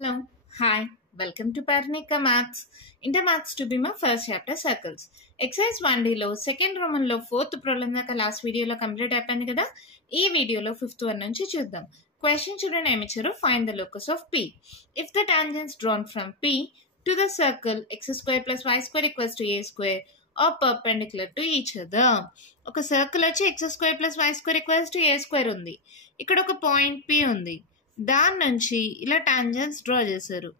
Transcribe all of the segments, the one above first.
Hello, hi, welcome to Parnika Maths. Inter Maths to be my first chapter circles. Exercise 1D లో second Roman లో fourth problem దాకా last వీడియోలో complete అయిపోయింది కదా. ఈ వీడియోలో ఫిఫ్త్ వన్ నుంచి చూద్దాం. క్వశ్చన్ చూడండి ఏమి ఇచ్చారు. Find the locus of P. If the tangents drawn from P to the circle x square plus y square equals to a square are perpendicular to each other. ఒక circle వచ్చి x square plus y square equals to a square ఉంది. ఇక్కడ ఒక point P ఉంది. దాని నుంచి ఇలా tangents draw చేశారు.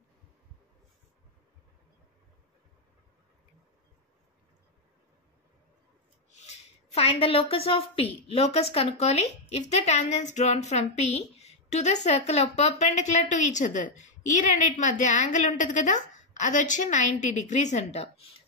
Find the locus of P. Locus కనుక్కోవాలి. If the tangents drawn from P to the circle of perpendicular to each other. ఈ రెండింటి మధ్య యాంగిల్ ఉంటుంది కదా, అది వచ్చి 90 degrees అంట.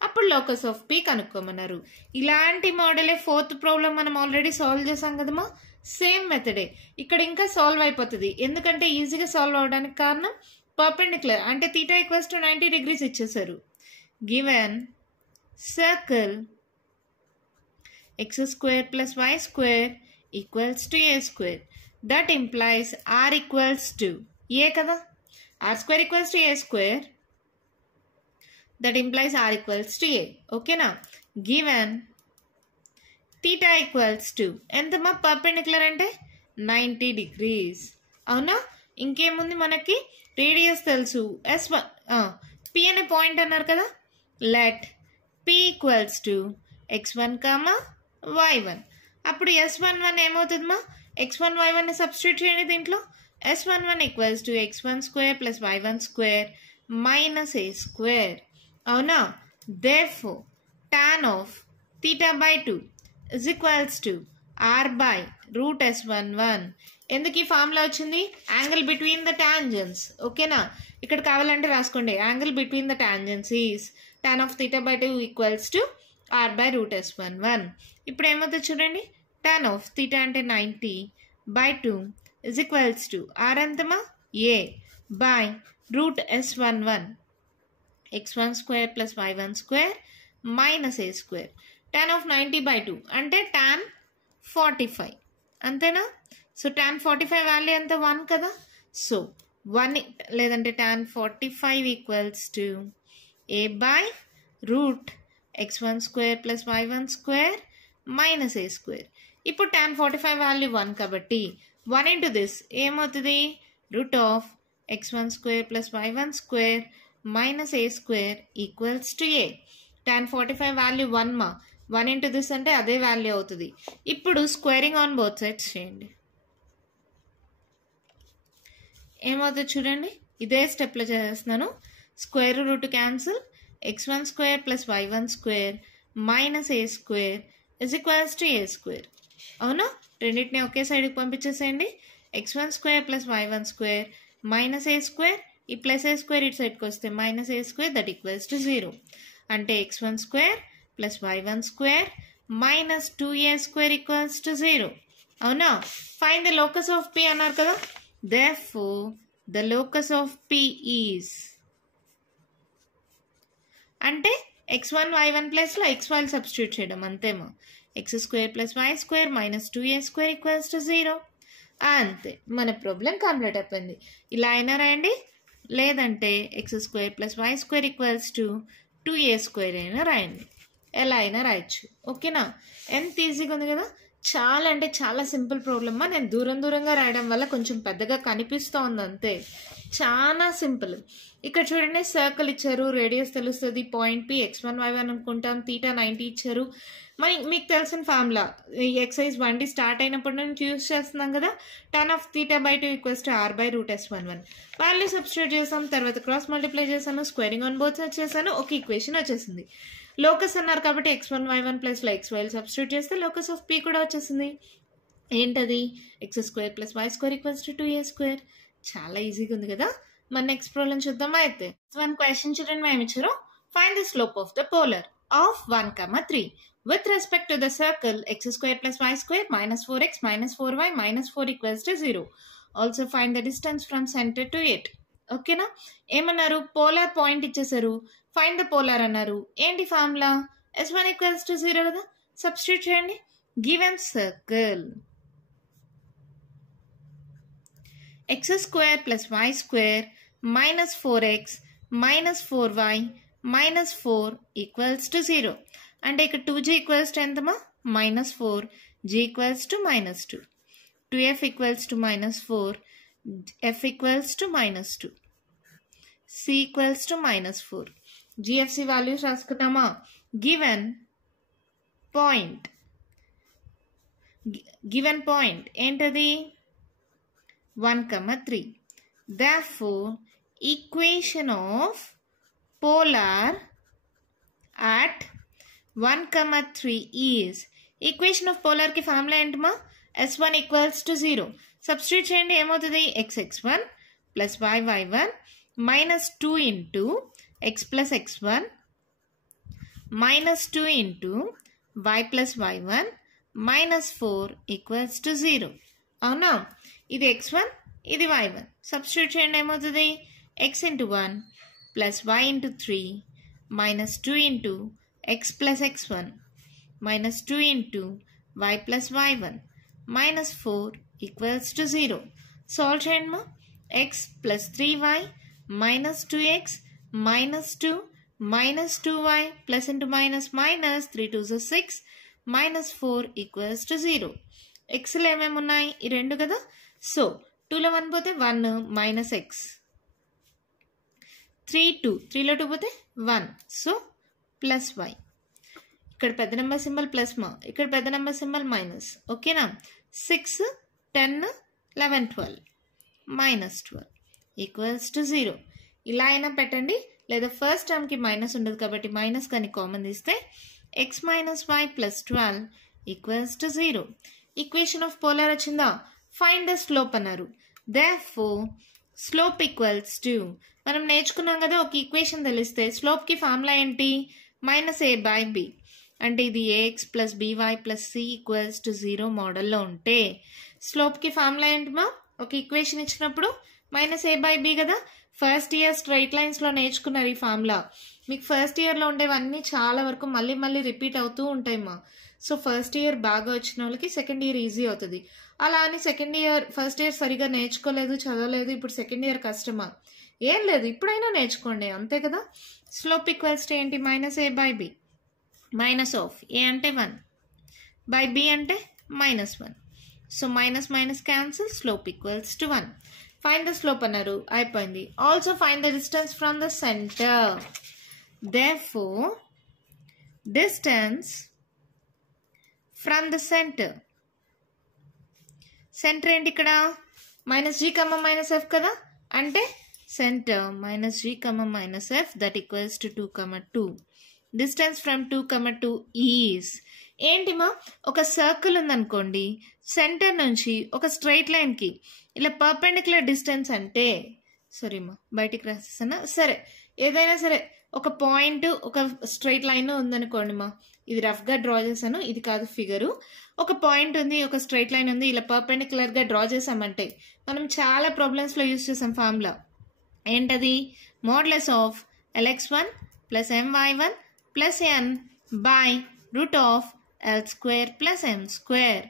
అప్పుడు లోకస్ ఆఫ్ P కనుక్కోమన్నారు. ఇలాంటి మోడలే ఫోర్త్ ప్రాబ్లం మనం ఆల్రెడీ సాల్వ్ చేసాం కదమ్మా. సేమ్ మెథడే ఇక్కడ ఇంకా సాల్వ్ అయిపోతుంది. ఎందుకంటే ఈజీగా సాల్వ్ అవడానికి కారణం పర్పెండిక్యులర్ అంటే థీటా ఈక్వల్స్ టు 90 degrees ఇచ్చేసారు. Given circle x square plus y square equals to a square. That implies r equals to a కదా, r square equals to a square. That implies r equals to a. ఓకేనా. Given theta equals to ఎంతమా perpendicular అంటే 90 degrees. అవునా. ఇంకేముంది మనకి radius తెలుసు. P అనే point అన్నారు కదా. Let P equals to x1, y1. అప్పుడు S11 ఏమవుతుందమ్మా, x1 y1 సబ్స్టిట్యూట్ చేయండి దీంట్లో. S11 equals to x1 square plus y1 square minus a square. అవునా. Therefore tan of theta by 2 is equals to r by root s11. ఎందుకు ఈ formula వచ్చింది? Angle between the tangents. ఓకేనా. ఇక్కడ కావాలంటే రాసుకోండి. Angle between the tangents is tan of theta by 2 equals to r by root s11. ఇప్పుడు ఏమవుతుంది చూడండి. tan of theta అంటే 90 by 2 is equals to r ఎంతమా a by root s11 x1 square plus y1 square minus a square. tan of 90 by 2 అంటే tan 45 అంతేనా. So tan 45 value ఎంత 1 కదా. So 1 లేదంటే tan 45 equals to a by root x1 square plus y1 square minus a square. ఇప్పుడు tan 45 value 1 కాబట్టి 1 into this ఏమవుతుంది, root of x1 square plus y1 square minus a square equals to a. tan 45 value 1 మా 1 into this అంటే అదే value అవుతుంది. ఇప్పుడు squaring on both sides చేయండి. ఏమవుతుంది చూడండి. ఇదే స్టెప్లో చేస్తున్నాను. Square root cancel, x1 square plus y1 square minus a square is equals to a square. అవునా. రెండింటిని ఒకే సైడ్కి పంపించేసేయండి. x1 square plus y1 square minus a square, ఈ ప్లస్ a స్క్వేర్ ఇటు సైడ్కి వస్తే minus a square that equals to 0. అంటే x1 square plus y1 square minus 2a square equals to 0. అవునా. Find the locus of P అన్నారు కదా. Therefore the locus of P is అంటే x1 y1 ప్లస్లో xy substitute చేయడం అంతేమో. x square plus y square minus 2a square equals to 0. అంతే, మన problem complete అయిపోయింది. ఇలా అయినా రాయండి, లేదంటే x square plus y square equals to 2a square అయినా రాయండి. ఎలా అయినా రాయొచ్చు. ఓకేనా. ఎంత ఈజీగా ఉంది కదా. చాలా అంటే చాలా సింపుల్ ప్రాబ్లమ్మా. నేను దూరంగా రాయడం వల్ల కొంచెం పెద్దగా కనిపిస్తూ ఉంది అంతే. చాలా సింపుల్. ఇక్కడ చూడండి, సర్కిల్ ఇచ్చారు, రేడియస్ తెలుస్తుంది, పాయింట్ P x1 y1 అనుకుంటాం, థీటా 90 ఇచ్చారు. మీకు తెలిసిన ఫార్ములా ఎక్సైజ్ 1D స్టార్ట్ అయినప్పుడు నుంచి యూజ్ చేస్తున్నాం కదా. tan of theta by 2 equals to r by root s11. Value substitute చేసాం, తర్వాత క్రాస్ మల్టిప్లై చేశాను, స్క్వేరింగ్ ఆన్ బోత్ సైడ్స్ చేశాను, ఒక ఈక్వేషన్ వచ్చేసింది. లోకస్ అన్నారు కాబట్టి x1 y1 ప్లస్లో xy సబ్స్టిట్యూట్ చేస్తే లోకస్ ఆఫ్ P కూడా వచ్చేసింది. ఏంటది, x square plus y square equals to 2a square. చాలా ఈజీగా ఉంది కదా. మన నెక్స్ట్ ప్రాబ్లం చూద్దామా. అయితే వన్ క్వశ్చన్ చూడండి మేము ఇచ్చారు. Find the slope of the polar of 1, 3 with respect to the circle x square plus y square minus 4x minus 4y minus 4 equals to 0. Also find the distance from center to it. ఓకేనా. ఏమన్నారు, polar point ఇచ్చేసారు, find the polar అన్నారు. ఏంటి formula, s1 equals to 0 కదా. Substitute చేయండి. Given circle x square plus y square minus 4x minus 4y minus 4 equals to 0. అంటే ఇక్కడ 2g equals to ఎంతమా minus 4, g equals to minus 2. 2f equals to minus 4, f equals to minus 2, c equals to minus 4. gfc values రాసుకున్నామా? given point ఏంటది 1, 3. Therefore equation of polar at 1, 3 is equation of polar కి formula ఏంటమా? s1 equals to 0. Substitute చేయండి, ఏమవుతుంది? xx1 plus yy1 minus 2 into x plus x1 minus 2 into y plus y1 minus 4 equals to 0. అవునా? ఇది x1, ఇది y1. Substitute చేయండి, ఏమవుతుంది? x into 1 plus y into 3 minus 2 into x plus x1 minus 2 into y plus y1 minus 4 equals to 0. Solve చేయండి మా. x plus 3y minus 2x minus 2 minus 2y plus into minus minus 3 2 is 6 minus 4 equals to 0. xలో ఏమేమి ఉన్నాయి? ఈ రెండు కదా. So 2లో 1 పోతే 1 minus x, 3లో 2 పోతే 1, సో ప్లస్ y. ఇక్కడ పెద్ద నెంబర్ సింబల్ ప్లస్ మా, ఇక్కడ పెద్ద నెంబర్ సింబల్ మైనస్. ఓకేనా? 6, 10, 11, 12 minus 12 equals to 0. ఇలా అయినా పెట్టండి, లేదా ఫస్ట్ టర్మ్కి మైనస్ ఉండదు కాబట్టి మైనస్ కానీ కామన్ తీస్తే x minus y plus 12 equals to 0. Equation of polar వచ్చిందా? ఫైండ్ ద స్లోప్ అన్నారు. therefore స్లోప్ ఈక్వల్స్ టు, మనం నేర్చుకున్నాం కదా, ఒక ఈక్వేషన్ తెలిస్తే స్లోప్కి ఫార్ములా ఏంటి? Minus a by b. అంటే ఇది ax plus by plus c equals to 0 మోడల్లో ఉంటే స్లోప్కి ఫార్ములా ఏంటిమా? ఒక ఈక్వేషన్ ఇచ్చినప్పుడు మైనస్ a by b కదా. ఫస్ట్ ఇయర్ స్ట్రైట్ లైన్స్లో నేర్చుకున్నారు ఈ ఫార్ములా. మీకు ఫస్ట్ ఇయర్లో ఉండేవన్నీ చాలా వరకు మళ్ళీ మళ్ళీ రిపీట్ అవుతూ ఉంటాయి మా. సో ఫస్ట్ ఇయర్ బాగా వచ్చిన వాళ్ళకి సెకండ్ ఇయర్ ఈజీ అవుతుంది. అలా అని ఫస్ట్ ఇయర్ సరిగా నేర్చుకోలేదు, చదవలేదు, ఇప్పుడు సెకండ్ ఇయర్ కష్టమా? ఏం లేదు, ఇప్పుడైనా నేర్చుకోండి, అంతే కదా. స్లోప్ ఈక్వల్స్ టు ఏంటి? Minus a by b. Minus of a అంటే 1 by b అంటే minus 1. So minus minus cancel, slope equals to 1. Find the slope అన్నారు, అయిపోయింది. Also find the distance from the centre. therefore distance from the center. Centre ఏంటి ఇక్కడ? Minus g, minus f కదా. అంటే centre minus g, minus f that equals to 2, 2. Distance from 2, 2 is ఏంటిమా? ఒక circle ఉందనుకోండి, centre నుంచి ఒక స్ట్రైట్ లైన్కి ఇలా పర్పెండిక్యులర్ డిస్టెన్స్ అంటే, సారీమా బయటికి రాసేసానా, సరే ఏదైనా సరే ఒక పాయింట్ ఒక స్ట్రైట్ లైన్ ఉందనుకోండి మా, ఇది రఫ్గా డ్రా చేశాను, ఇది కాదు ఫిగరు. ఒక పాయింట్ ఉంది, ఒక స్ట్రైట్ లైన్ ఉంది, ఇలా పర్పెండిక్యులర్గా డ్రా చేసామంటే మనం చాలా ప్రాబ్లమ్స్లో యూజ్ చేసాం ఫార్ములా. ఏంటది? Modulus of lx1 plus my1 plus n by root of l² plus m².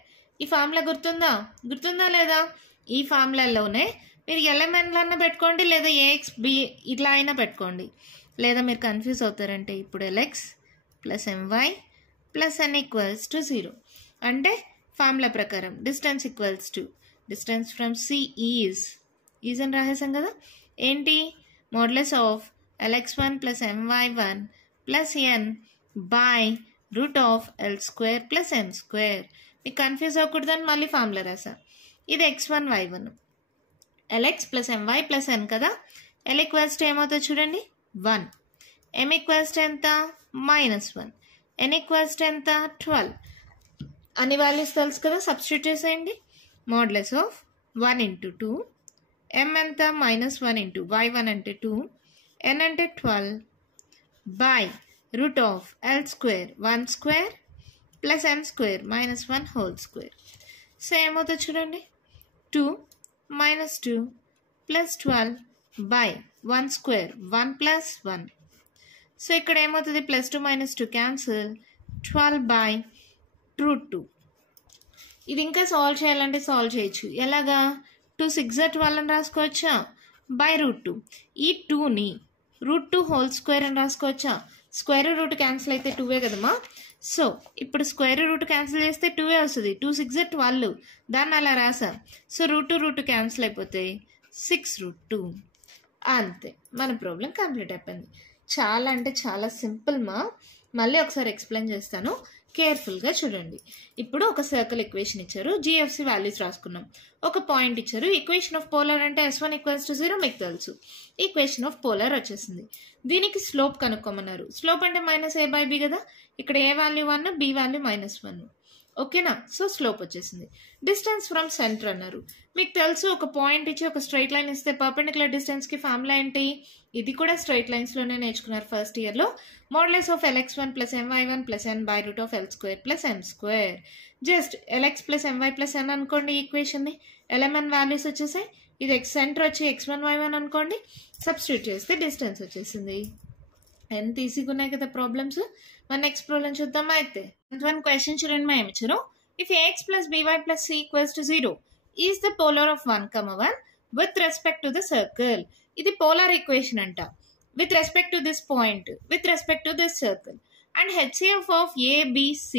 ఈ ఫార్ములా గుర్తుందా లేదా? ఈ ఫార్ములాలోనే మీరు LMNలన్నా పెట్టుకోండి, లేదా ax b ఇట్లా అయినా పెట్టుకోండి. లేదా మీరు కన్ఫ్యూజ్ అవుతారంటే ఇప్పుడు lx plus my plus n equals to 0. అంటే ఫార్ములా ప్రకారం distance equals to, distance from c is అని రాసేసాం కదా. ఏంటి? Modulus of lx1 plus my1 plus n by root of l² plus m². మీకు కన్ఫ్యూజ్ అవ్వకూడదని మళ్ళీ ఫార్ములా రాసా. ఇది x1 y1, lx plus my plus n కదా. l ఈక్వల్స్ టు ఏమవుతుంది చూడండి, 1. m ఈక్వల్స్ టు ఎంత? -1. n ఈక్వల్స్ టు ఎంత? 12. అన్ని వాల్యూస్ తెలుసు కదా, సబ్స్టిట్యూట్ చేసేయండి. మోడ్లెస్ ఆఫ్ 1 into 2, m ఎంత? -1 into y1 అంటే 2, n అంటే 12 by root of l² 1² plus m² -1 whole square. So ఏమవుతుంది చూడండి, 2 - 2 ప్లస్ 12 బై 1² 1 ప్లస్ 1. సో ఇక్కడ ఏమవుతుంది? +2 - 2 క్యాన్సిల్, 12 బై రూట్ 2. ఇది ఇంకా సాల్వ్ చేయాలంటే సాల్వ్ చేయొచ్చు. ఎలాగా? 2 6 12 అని రాసుకోవచ్చా? By root 2. ఈ 2ని √2 హోల్ స్క్వేర్ అని రాసుకోవచ్చా? స్క్వేర్ రూట్ క్యాన్సిల్ అయితే 2 కదమ్మా. సో ఇప్పుడు స్క్వేర్ రూట్ క్యాన్సిల్ చేస్తే 2 వస్తుంది. 2 6 12, దాన్ని అలా రాసా. సో √2 క్యాన్సిల్ అయిపోతే 6√2. అంతే, మన ప్రాబ్లం కంప్లీట్ అయిపోయింది. చాలా అంటే చాలా సింపుల్ మా. మళ్ళీ ఒకసారి ఎక్స్ప్లెయిన్ చేస్తాను, కేర్ఫుల్గా చూడండి. ఇప్పుడు ఒక సర్కిల్ ఈక్వేషన్ ఇచ్చారు, జిఎఫ్సి వాల్యూస్ రాసుకున్నాం. ఒక పాయింట్ ఇచ్చారు, ఈక్వేషన్ ఆఫ్ పోలార్ అంటే S1 = 0 మీకు తెలుసు. ఈక్వేషన్ ఆఫ్ పోలార్ వచ్చేసింది. దీనికి స్లోప్ కనుక్కోమన్నారు. స్లోప్ అంటే -a/b కదా. ఇక్కడ ఏ వాల్యూ 1, b వాల్యూ -1. ఓకేనా? సో స్లోప్ వచ్చేసింది. డిస్టెన్స్ ఫ్రమ్ సెంటర్ అన్నారు. మీకు తెలుసు, ఒక పాయింట్ ఇచ్చి ఒక స్ట్రైట్ లైన్ ఇస్తే పర్పెండిక్యులర్ డిస్టెన్స్ కి ఫార్ములా ఏంటి? ఇది కూడా స్ట్రైట్ లైన్స్ లోనే నేర్చుకున్నారు ఫస్ట్ ఇయర్ లో. Modulus of Lx1 + My1 + n / (L2 + m2). Just Lx + My + n అనుకోండి ఈక్వేషన్ ని. Lmn వాల్యూస్ వచ్చేసాయి. ఇది సెంటర్ వచ్చి x1 y1 అనుకోండి. సబ్స్టిట్యూట్ చేస్తే డిస్టెన్స్ వచ్చేసింది. ఎంత ఈజీగా ఉన్నాయి కదా ప్రాబ్లమ్స్. మన నెక్స్ట్ ప్రాబ్లం చూద్దామా అయితే. వన్ క్వశ్చన్ చూడండి, మా ఏమి ఇచ్చారు. If ax + by + c = 0 is the polar of 1, 1 with respect to the circle. ఇది పోలార్ ఈక్వేషన్ అంట. With respect to this point, with respect to this circle. And HCF of ABC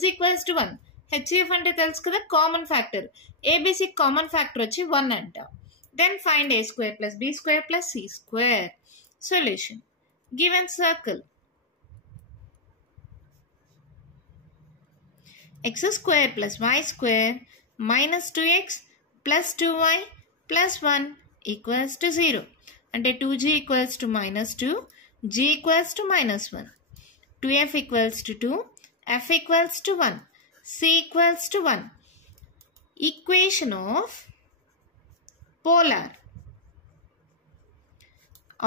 = 1. HCF అంటే తెలుసు కదా, common factor. ABC common factor వచ్చి 1 అంట. Then find a² + b² + c². Solution. Given circle x² + y² - 2x + 2y + 1 = 0. అంటే 2g = -2, g = -1, 2f = 2, f = 1, c = 1. Equation of polar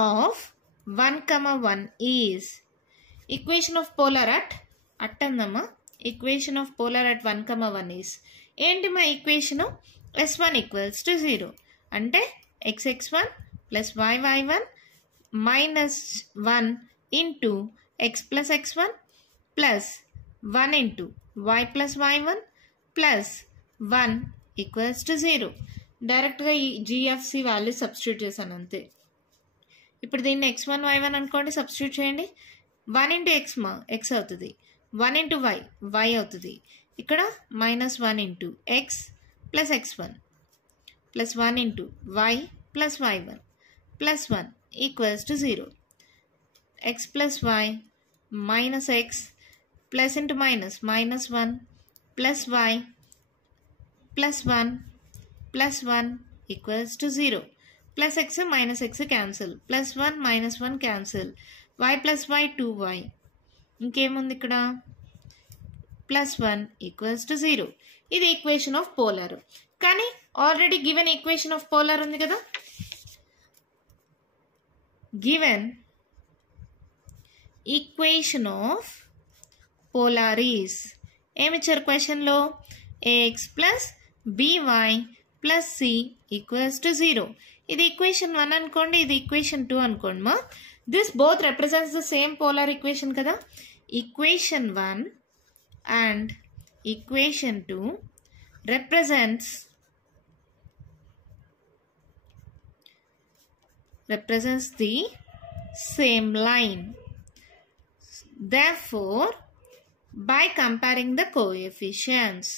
of 1, 1 is. Equation of polar at అందమ్మా. Equation of polar at 1, 1 is. ఏంటి మా equation? S1 = 0 అంటే xx1 + yy1 - 1 into x + x1 + 1 into y + y1 + 1 = 0. డైరెక్ట్గా ఈ GFC value substitute చేశాను అంతే. ఇప్పుడు దీన్ని x1 y1 అనుకోండి, సబ్స్టిట్యూట్ చేయండి. 1 ఇంటూ x అవుతుంది, 1 ఇంటూ y అవుతుంది. ఇక్కడ -1 into x + x1 + 1 into y + y1 + 1 = 0. x + y - x plus into -1 + y + 1 + 1 = 0. Plus x -x cancel, +1 -1 cancel, y + y 2y. ఇంకేముంది ఇక్కడ? +1 = 0. ఇది ఈక్వేషన్ ఆఫ్ పోలార్. కానీ already given equation of polar ఉంది కదా. Given equation of polar is ఏమిచ్చారు క్వశ్చన్లో? ax + by + c = 0. ఇది equation 1 అనుకోండి, ఇది ఈక్వేషన్ 2 అనుకోండి మా. This both represents the same polar equation కదా. Equation 1 and equation 2 represents the same line. Therefore, by comparing the coefficients,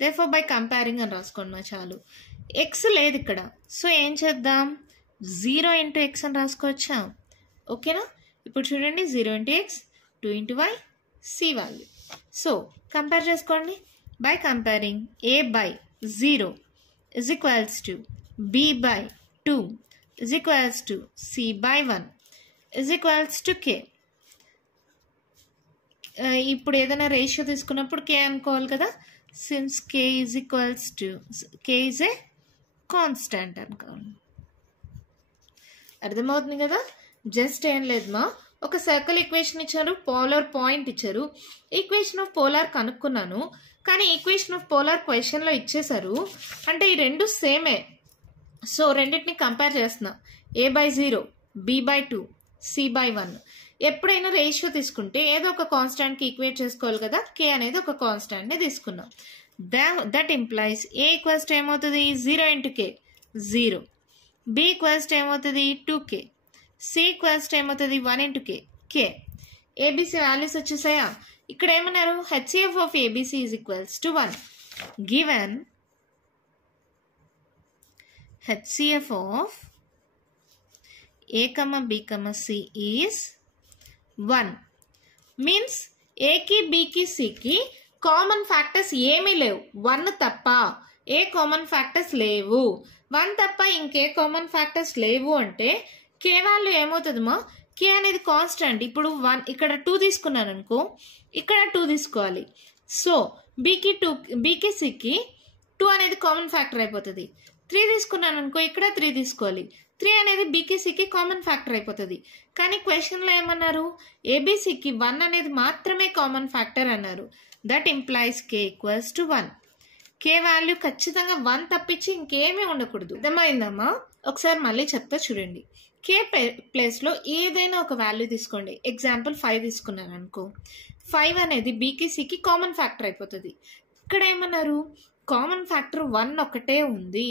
అని రాసుకోండి మా చాలు. ఎక్స్ లేదు ఇక్కడ, సో ఏం చేద్దాం? 0 × x అని రాసుకోవచ్చా? ఓకేనా? ఇప్పుడు చూడండి, 0 × x, 2 × y, c value. So compare చేసుకోండి. By comparing a/0 = b/2 = c/1 = k. ఇప్పుడు ఏదైనా రేషియో తీసుకున్నప్పుడు k అనుకోవాలి కదా. Since k is a constant అనుకోవాలి. అర్థమవుతుంది కదా. జస్ట్ ఏం లేదు మా, ఒక సర్కిల్ ఈక్వేషన్ ఇచ్చారు, పోలార్ పాయింట్ ఇచ్చారు, ఈక్వేషన్ ఆఫ్ పోలార్ కనుక్కున్నాను. కానీ ఈక్వేషన్ ఆఫ్ పోలార్ క్వశ్చన్లో ఇచ్చేసారు అంటే ఈ రెండు సేమే. సో రెండింటిని కంపేర్ చేస్తున్నా. a/0, b/2, c/1. ఎప్పుడైనా రేషియో తీసుకుంటే ఏదో ఒక కాన్స్టాంట్కి ఈక్వేట్ చేసుకోవాలి కదా. k అనేది ఒక కాన్స్టాంట్ని తీసుకున్నాం. దట్ ఇంప్లైస్ a = ఏమవుతుంది? 0 × k, 0. B equals to ఏమవుతుంది 2k. C equals to ఏమవుతుంది 1 into k. ABC వాల్యూస్ వచ్చేసాయా? ఇక్కడ ఏమన్నారు? HCF of ABC is equals to 1. Given HCF of A, B, C is 1. Means A కి B కి C కి common factors ఏమీ లేవు, 1 తప్ప. ఏ కామన్ ఫ్యాక్టర్స్ లేవు, 1 తప్ప ఇంకే కామన్ ఫ్యాక్టర్స్ లేవు అంటే K వాల్యూ ఏమవుతుందమ్మా? K అనేది కాన్స్టెంట్. ఇప్పుడు 1 ఇక్కడ 2 తీసుకున్నాను అనుకో, ఇక్కడ 2 తీసుకోవాలి. సో బీకి సికి 2 అనేది కామన్ ఫ్యాక్టర్ అయిపోతుంది. 3 తీసుకున్నాను అనుకో, ఇక్కడ 3 తీసుకోవాలి. 3 అనేది బీకి సికి కామన్ ఫ్యాక్టర్ అయిపోతుంది. కానీ క్వశ్చన్లో ఏమన్నారు? ఏబిసికి 1 అనేది మాత్రమే కామన్ ఫ్యాక్టర్ అన్నారు. That implies K equals to 1. K value ఖచ్చితంగా 1 తప్పించి ఇంకేమీ ఉండకూడదు. అర్థమైందమ్మా? ఒకసారి మళ్ళీ చెప్తా చూడండి. K ప్లేస్లో ఏదైనా ఒక వాల్యూ తీసుకోండి. ఎగ్జాంపుల్ 5 తీసుకున్నాను అనుకో, 5 అనేది బీకి సికి కామన్ ఫ్యాక్టర్ అయిపోతుంది. ఇక్కడ ఏమన్నారు? కామన్ ఫ్యాక్టర్ 1 ఒకటే ఉంది.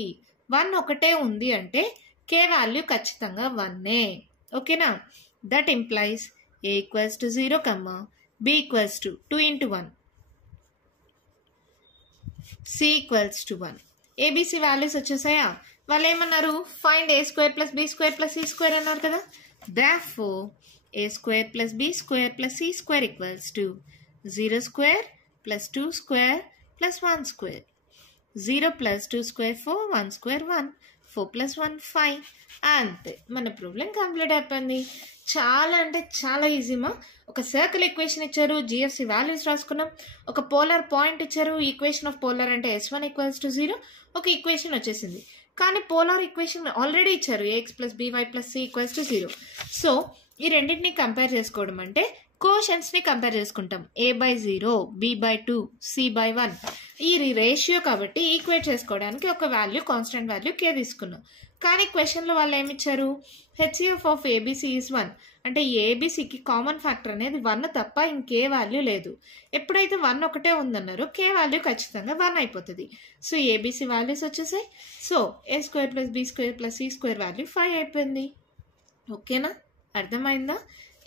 1 ఒకటే ఉంది అంటే K వాల్యూ ఖచ్చితంగా 1. ఓకేనా? That implies A equals to 0, B equals to 2 into 1, C equals to 1. ABC values వచ్చేసాయా? వాళ్ళు ఏమన్నారు? Find A square plus B square plus C square అన్నారు కదా. Therefore A square plus B square plus C square equals to 0 square plus 2 square plus 1 square. 0 plus 2 square 4, 1 square 1, 4 plus 1 5. అంతే, మన problem complete అయిపోయింది. చాలా అంటే చాలా ఈజీమా. ఒక circle equation ఇచ్చారు, జిఎఫ్సి వాల్యూస్ రాసుకున్నాం. ఒక పోలార్ పాయింట్ ఇచ్చారు, ఈక్వేషన్ ఆఫ్ పోలార్ అంటే S1 ఈక్వల్స్ టు 0. ఒక ఈక్వేషన్ వచ్చేసింది. కానీ పోలార్ ఈక్వేషన్ ఆల్రెడీ ఇచ్చారు, AX plus BY plus C equals to 0. So ఈ రెండింటిని కంపేర్ చేసుకోవడం అంటే కోషన్స్ని కంపేర్ చేసుకుంటాం. A/0, B/2, C/1. ఈ రేషియో కాబట్టి ఈక్వేట్ చేసుకోవడానికి ఒక వాల్యూ, కాన్స్టెంట్ వాల్యూ K తీసుకున్నాం. కానీ క్వశ్చన్లో వాళ్ళు ఏమిచ్చారు? HCF of ABC is 1. అంటే ఏబిసికి కామన్ ఫ్యాక్టర్ అనేది 1 తప్ప ఇంకే వాల్యూ లేదు. ఎప్పుడైతే 1 ఒకటే ఉందన్నారో K వాల్యూ ఖచ్చితంగా 1 అయిపోతుంది. సో ఏబిసి వాల్యూస్ వచ్చేసాయి. So A square plus B square plus C square value 5 అయిపోయింది. ఓకేనా? అర్థమైందా?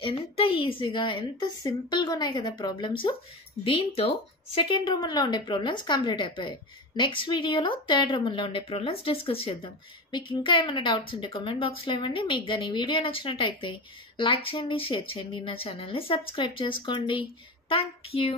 ఎంత ఈజీగా, ఎంత సింపుల్గా ఉన్నాయి కదా ప్రాబ్లమ్స్. దీంతో సెకండ్ రోమన్లో ఉండే ప్రాబ్లమ్స్ కంప్లీట్ అయిపోయాయి. నెక్స్ట్ వీడియోలో థర్డ్ రోమన్లో ఉండే ప్రాబ్లమ్స్ డిస్కస్ చేద్దాం. మీకు ఇంకా ఏమైనా డౌట్స్ ఉంటే కామెంట్ బాక్స్లో ఇవ్వండి. మీకు కానీ వీడియో నచ్చినట్టయితే లైక్ చేయండి, షేర్ చేయండి, నా ఛానల్ని సబ్స్క్రైబ్ చేసుకోండి. Thank you.